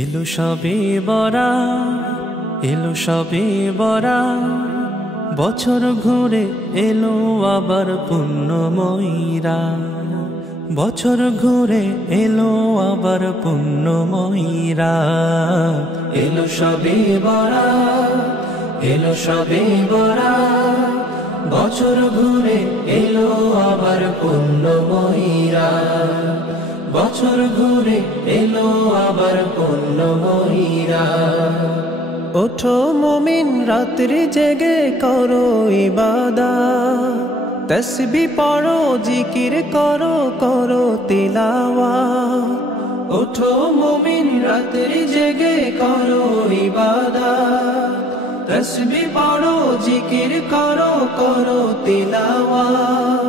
এলো সবে বরা, এলো সবে বরা, বছর ঘুরে এলো আবার পুণ্যময়ীরা। বছর ঘুরে এলো আবার পুণ্যময়ীরা। এলো সবে বরা, এলো সবে বরা, বছর ঘুরে এলো আবার পুণ্যময়ীরা। বছর ঘুরে এলো আবার পুণ্যময়ীরা। ওঠো মুমিন রাত্রি জেগে করো ইবাদত, তাসবিহ পড়ো জিকির করো করো তিলাওয়াত। ওঠো মুমিন রাত্রি জেগে করো ইবাদত, তাসবিহ পড়ো জিকির করো করো তিলাওয়াত।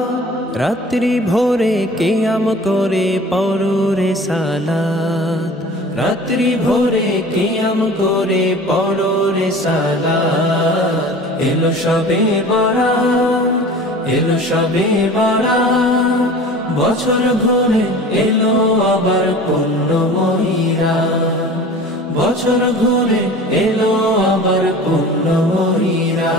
রাত্রি ভোরে কিয়াম করে পড়ো রে সালাত, রাত্রি ভোরে কিয়াম করে পড়ো রে সালাত। এলো সবে বরাত, এলো সবে বরাত, বছর ঘুরে এলো আবার পুণ্যময়ীরা। বছর ঘুরে এলো আবার পুণ্যময়ীরা।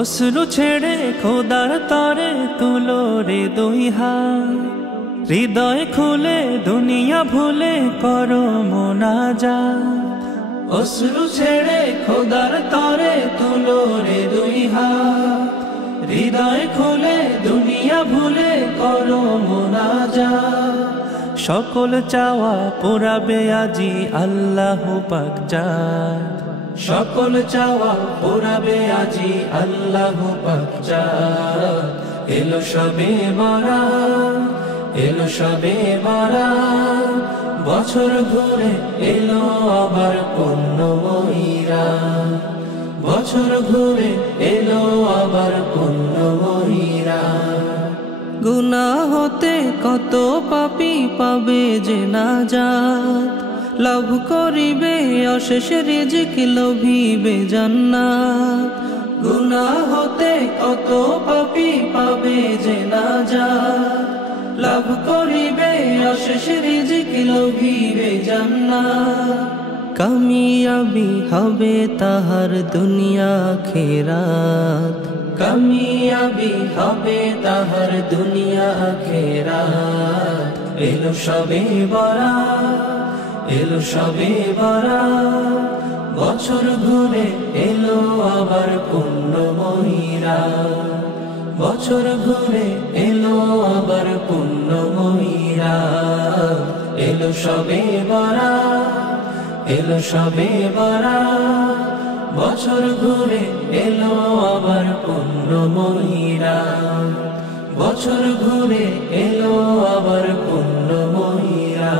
অশ্রু ছেড়ে খোদার তরে তুলো রে দুই হাত, হৃদয় খুলে দুনিয়া ভুলে করো মোনাজাত। অশ্রু ছেড়ে খোদার তরে তুলো রে দুই হাত, হৃদয় খুলে দুনিয়া ভুলে করো মোনাজাত। সকল চাওয়া পুরাবে আজি আল্লাহ পাক জাত, সকল চাওয়া পুরাবে আজি আল্লাহ পাক জাত। এলো সবে বরাত, এলো সবে বরাত, বছর ঘুরে এলো আবার পুণ্যময়ীরা। বছর ঘুরে এলো আবার পুণ্যময়ীরা। গুনাহ হতে কত পাপী পাবে যে নাজাত, লাভ করিবে অশেষ রিজিক লোভিবে জান্নাত। গুনাহ হতে কত পাপী পাবে যে নাজাত, লাভ করিবে অশেষ রিজিক লোভিবে জান্নাত। কামিয়াবি হবে তাহার দুনিয়া আখিরাত, কামিয়াবি হবে তাহার দুনিয়া আখিরাত। এলো সবে বরাত, এলো সবে বরাত, বছর ঘুরে এলো আবার পুণ্যময়ীরা। বছর ঘুরে এলো আবার পুণ্যময়ীরা। এলো সবে বরাত, এলো সবে বরাত, বছর ঘুরে এলো আবার পুণ্যময়ীরা। বছর ঘুরে এলো আবার পুণ্যময়ীরা।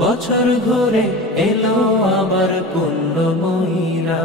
বছর ঘুরে এলো আবার পুণ্যময়ীরা।